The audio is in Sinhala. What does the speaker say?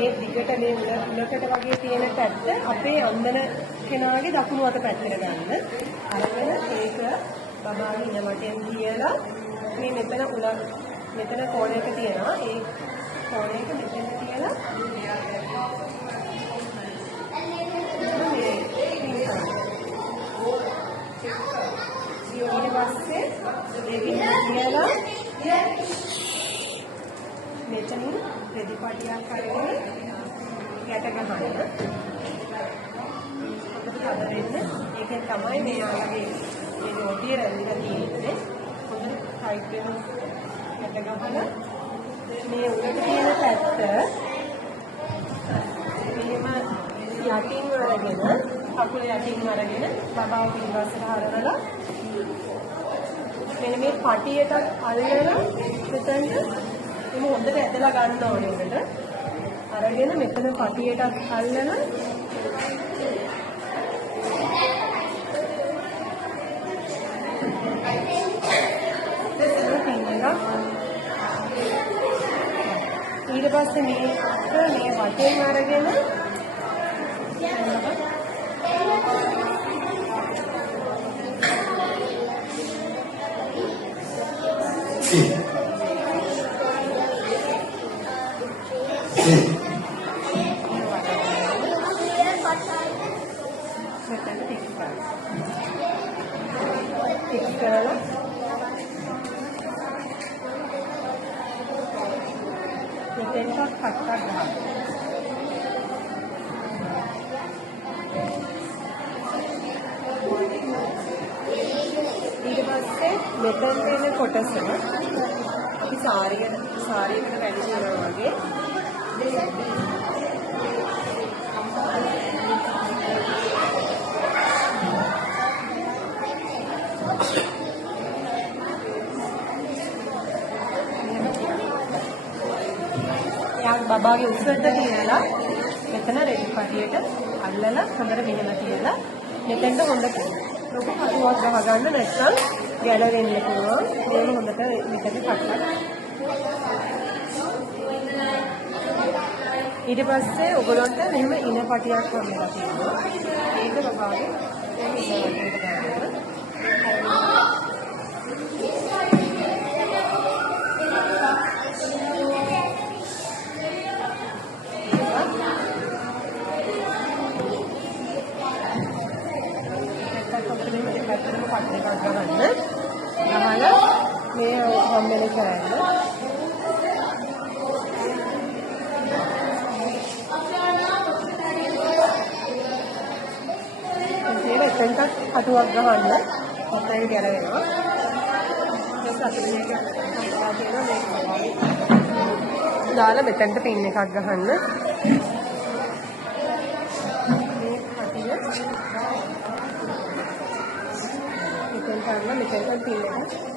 මේ දිගට මේ උලකට වගේ තියෙන පැත්ත අපේ අන්දන කෙනාගේ දකුණු අත පැත්තට ගන්න. අරගෙන ඒක බබාගේ ඉන වටෙන් තියලා මේ මෙතන මෙතන කෝණයක තියෙනවා. ඒ කෝණයක මෙතන තියලා ඊට පස්සේ මේකේ තියලා මෙතනින් රෙදිපටියක් අරගෙන යට ගහන්න. අපිට හදන්න ඒකෙන් තමයි මේ ආගේ මේ රොටිය රැඳිලා තියෙන්නේ. පොඩි ටයිට් වෙන යට ගහලා මේ උඩට තියෙන පැත්ත මෙහෙම යටින් අරගෙන කකුල යටින් අරගෙන බබාව පිටිපස්සට හරවලා මෙන්න මේ පටියට අල්ලලා මෙතනට එමු හොඳට ඇදලා ගන්න ඕනේ උඩට. අරගෙන මෙතන පටියට අල්ලන ඊට පස්සේ මේ වටේම අරගෙන මෙතන තියෙන කොටස අපි සාරියකට වැඩි කරනවා වගේ යාක් බබාගේ උස්සට තියලා මෙතන රෙදි පටියට අල්ලලා හොඳට මෙහෙම තියලා මෙතෙන්ට හොඳට ලොකු කටුවක් ගහ ගන්න නැත්නම් ගැලවෙන්න පුළුවන්. මේක හොඳට මෙතන කටලා. ඊට පස්සේ ඔයගොල්ලන්ට මෙහෙම ඉන පටියක් හම්බෙලා තියෙනවා. ඒක බබාගේ මෙහෙම ඉන වටේට දාන්න. මේ හම්බෙල කරන්න. ඒක එතනට කටුවක් ගහන්න. ඔතන ගැලවෙනවා. ඒක අතට මේක හම්බලා තියෙනවා මේක බබාගේ. දාලා මෙතනට පින් එකක් ගහන්න. මේ කටිය මෙතෙන් ගන්න මෙතෙන් පින් එකක්